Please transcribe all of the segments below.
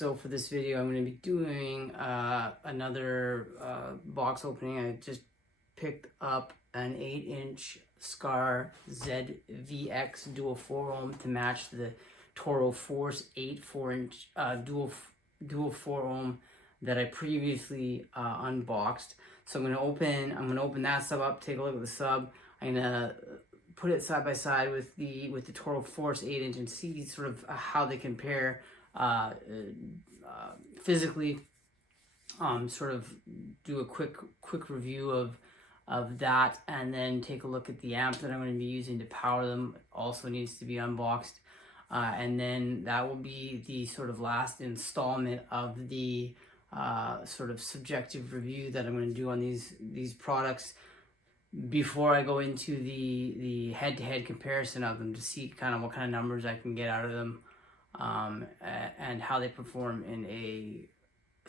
So for this video, I'm going to be doing another box opening. I just picked up an 8-inch Skar ZVX dual 4-ohm to match the Toro Force 4-inch dual 4-ohm that I previously unboxed. So I'm gonna open that sub up, take a look at the sub. I'm gonna put it side by side with the Toro Force 8-inch and see sort of how they compare physically. Sort of do a quick review of that, and then take a look at the amp that I'm going to be using to power them. Also needs to be unboxed, and then that will be the sort of last installment of the sort of subjective review that I'm going to do on these products before I go into the head-to-head comparison of them to see kind of what kind of numbers I can get out of them, and how they perform in a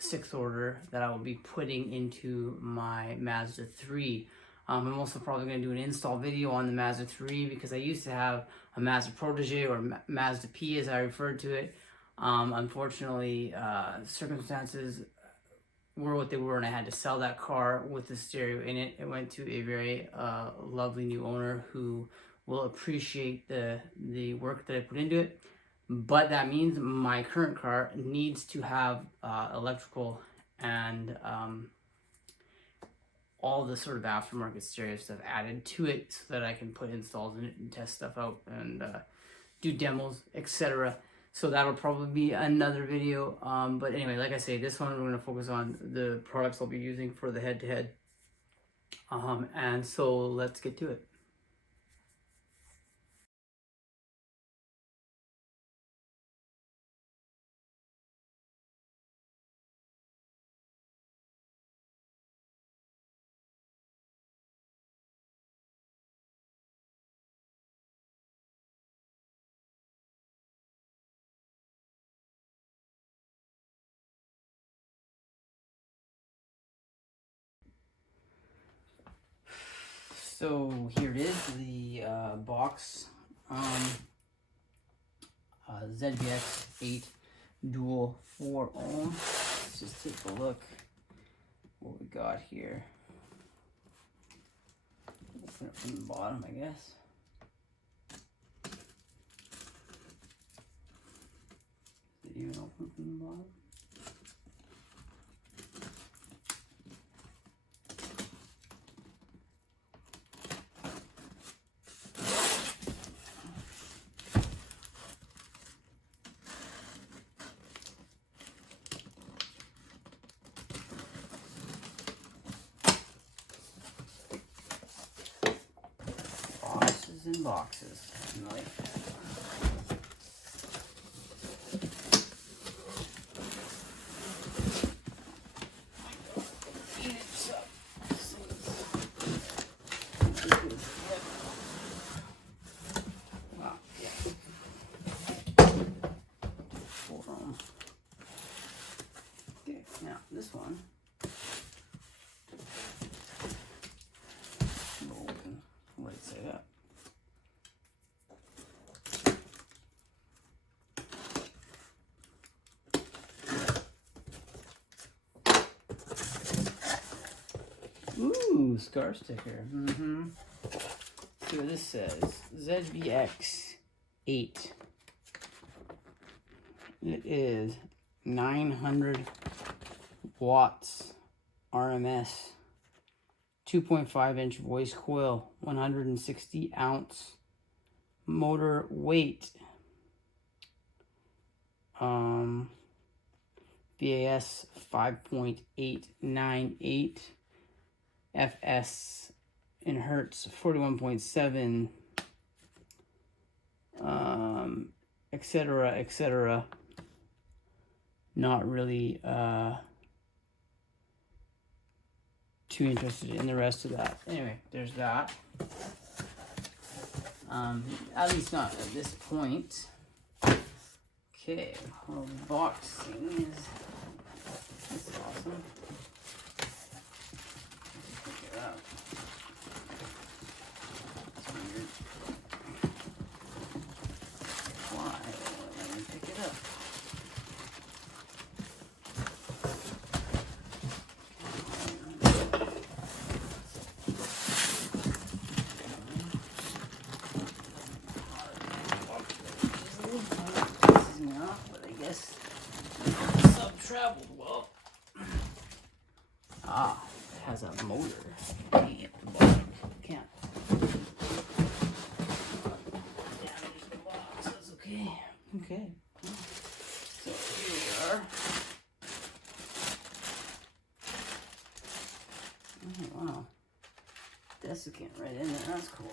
6th order that I will be putting into my Mazda 3. I'm also probably going to do an install video on the Mazda 3 because I used to have a Mazda Protege, or Mazda P as I referred to it. Unfortunately, circumstances were what they were, and I had to sell that car with the stereo in it. It went to a very lovely new owner who will appreciate the work that I put into it. But that means my current car needs to have electrical and all the sort of aftermarket stereo stuff added to it so that I can put installs in it and test stuff out and do demos, etc. So that'll probably be another video. But anyway, like I say, this one we're going to focus on the products I'll be using for the head-to-head. And so let's get to it. So here it is, the box, ZVX 8 dual 4-ohm. Let's just take a look what we got here. Open it from the bottom, I guess. Did it even open from the bottom? In boxes in life. Wow, yeah. Okay, now this one. What did it say that? Ooh, Skar sticker. See what this says. ZVX 8. It is 900 watts RMS. 2.5-inch voice coil. 160 ounce motor weight. BAS 5.898. FS in hertz 41.7, etc. Not really too interested in the rest of that. Anyway, there's that. At least not at this point. Okay, well, the boxing is awesome. sub traveled well. Ah, it has a motor hanging at the bottom. Can't damage the box. That's okay. Okay. So here we are. Oh, wow. Desiccant right in there. That's cool.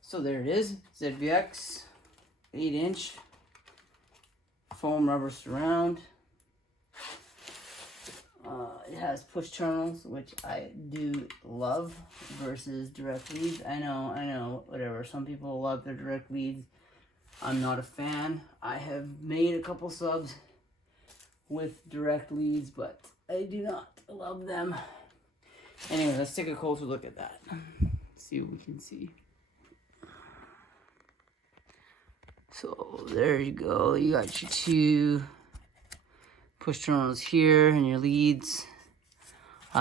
So there it is. ZVX 8-inch foam rubber surround. It has push terminals, which I do love, versus direct leads. I know, whatever. Some people love their direct leads. I'm not a fan. I have made a couple subs with direct leads, but I do not love them. Anyway, let's take a closer look at that. See what we can see. So there you go. You got your two push terminals here and your leads.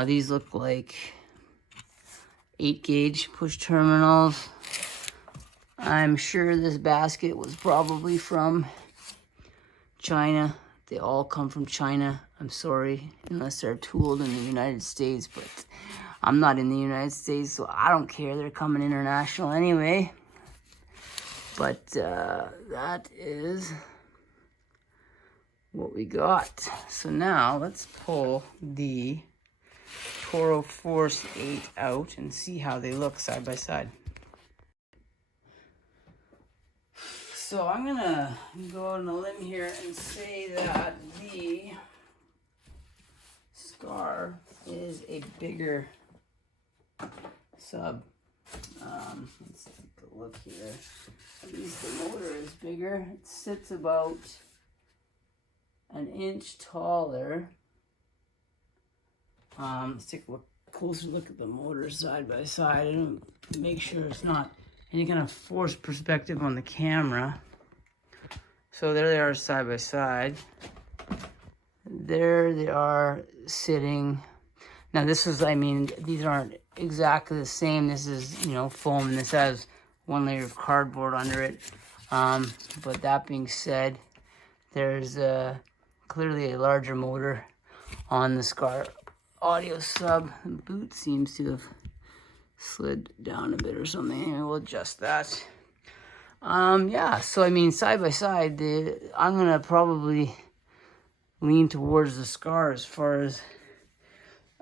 These look like 8-gauge push terminals. I'm sure this basket was probably from China. They all come from China. I'm sorry, unless they're tooled in the United States, but I'm not in the United States, so I don't care. They're coming international anyway. But that is what we got. So now let's pull the Toro Force 8 out and see how they look side by side. So I'm gonna go on a limb here and say that the Skar is a bigger sub. Let's take a look here. At least the motor is bigger. It sits about an inch taller. Let's take a closer look at the motor side by side and make sure it's not any kind of forced perspective on the camera. So there they are side by side. There they are sitting. Now this is, I mean, these aren't exactly the same. This is, you know, foam, and this has one layer of cardboard under it. But that being said, there's clearly a larger motor on the Skar audio sub. The boot seems to have slid down a bit or something. Anyway, we'll adjust that. Yeah, so I mean, side by side, I'm gonna probably lean towards the Skar as far as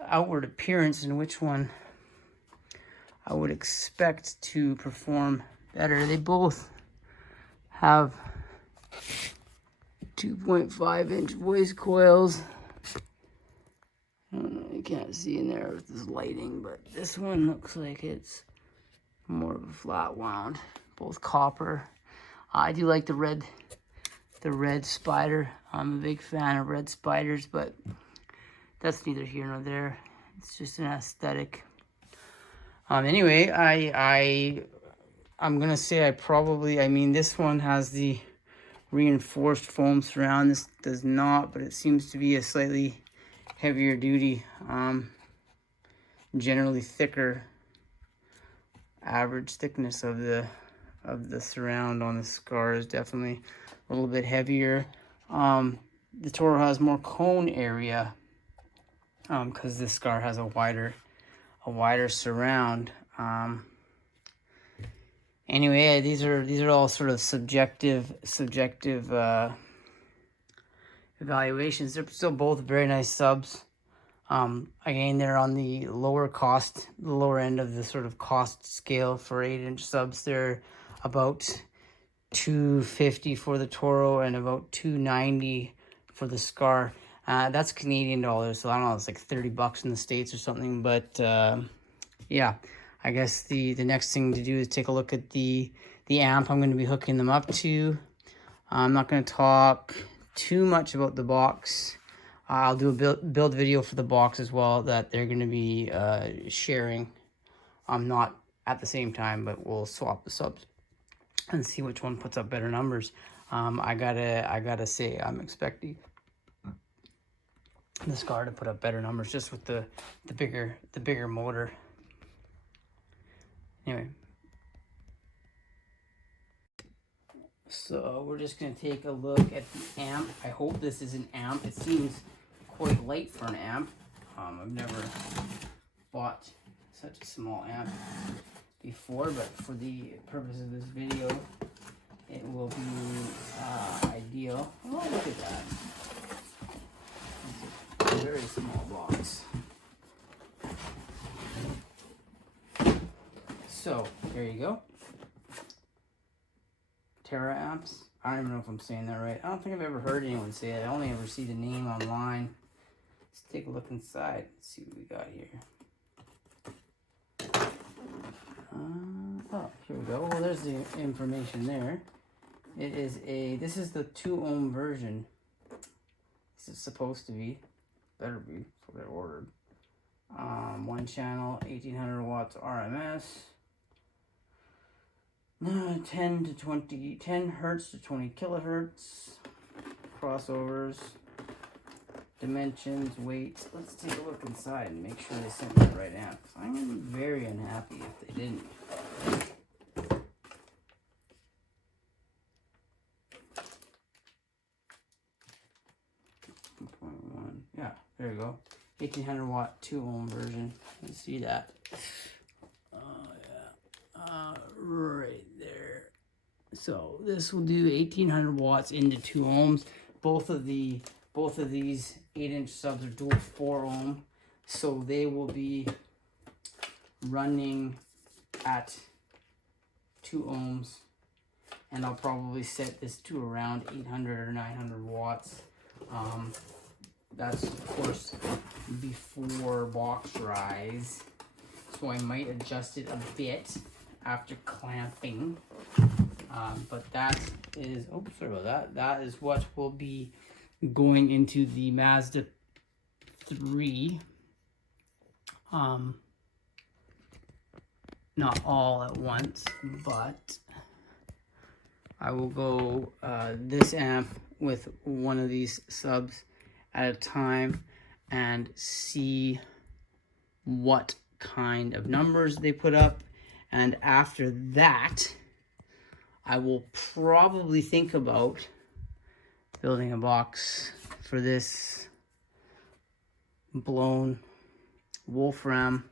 outward appearance and which one I would expect to perform better. They both have 2.5-inch voice coils. I don't know, you can't see in there with this lighting, but this one looks like it's more of a flat wound. Both copper. I do like the red spider. I'm a big fan of red spiders, but that's neither here nor there. It's just an aesthetic. Anyway, I'm gonna say I mean, this one has the reinforced foam surround. This does not, but it seems to be a slightly heavier duty, generally thicker average thickness of the surround on the Skar is definitely a little bit heavier. The Toro has more cone area because the Skar has a wider surround. Anyway, these are all sort of subjective evaluations. They're still both very nice subs. Again, they're on the lower end of the sort of cost scale for 8-inch subs. They're about $250 for the Toro and about $290 for the Skar. That's Canadian dollars, so I don't know, it's like $30 in the States or something. But yeah, I guess the next thing to do is take a look at the amp I'm going to be hooking them up to. I'm not going to talk too much about the box. I'll do a build video for the box as well that they're going to be sharing. Not at the same time, but we'll swap the subs and see which one puts up better numbers. I gotta say, I'm expecting the Skar to put up better numbers just with the bigger motor. Anyway, So we're just going to take a look at the amp. I hope this is an amp. It seems quite light for an amp. I've never bought such a small amp before, but for the purpose of this video, it will be ideal. Oh, look at that. It's a very small box. So, there you go. Tera amps. I don't even know if I'm saying that right. I don't think I've ever heard anyone say it. I only ever see the name online. Let's take a look inside. Let's see what we got here. Oh, here we go. Well, there's the information there. It is this is the 2 ohm version. This is supposed to be. Better be, for they're ordered. 1 channel, 1800 watts RMS. 10 hertz to 20 kilohertz. Crossovers. Dimensions, weights. Let's take a look inside and make sure they sent me the right amp. I'm going to be very unhappy if they didn't. Yeah, there you go. 1800 watt 2 ohm version. You can see that. Oh yeah. Right there. So this will do 1800 watts into 2 ohms. Both of these 8-inch subs are dual 4 ohm. So they will be running at 2 ohms. And I'll probably set this to around 800 or 900 watts. That's of course before box rise, so I might adjust it a bit after clamping, but that is, oh sorry about that, that is what will be going into the Mazda 3. Not all at once, but I will go this amp with one of these subs at a time and see what kind of numbers they put up, and after that I will probably think about building a box for this blown Wolfram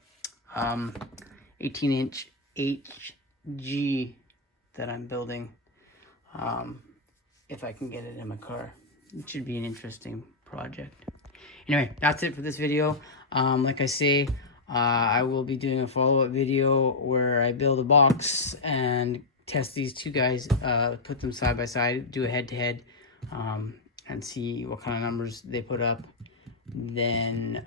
18-inch HG that I'm building, if I can get it in my car. It should be an interesting project. Anyway, that's it for this video. Like I say, I will be doing a follow-up video where I build a box and test these two guys, put them side by side, do a head-to-head, and see what kind of numbers they put up, then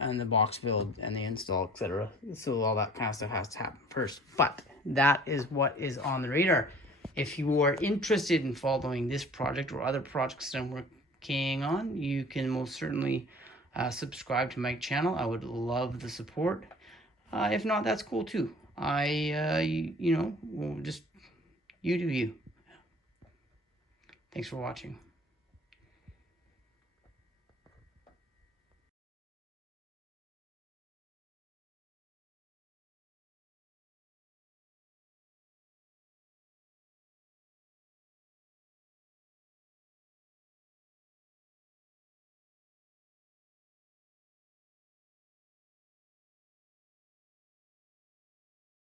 and the box build and the install, etc. So all that kind of stuff has to happen first, but that is what is on the radar. If you are interested in following this project or other projects that I'm working on, you can most certainly subscribe to my channel. I would love the support. If not, that's cool too. You know, just you do you. Thanks for watching.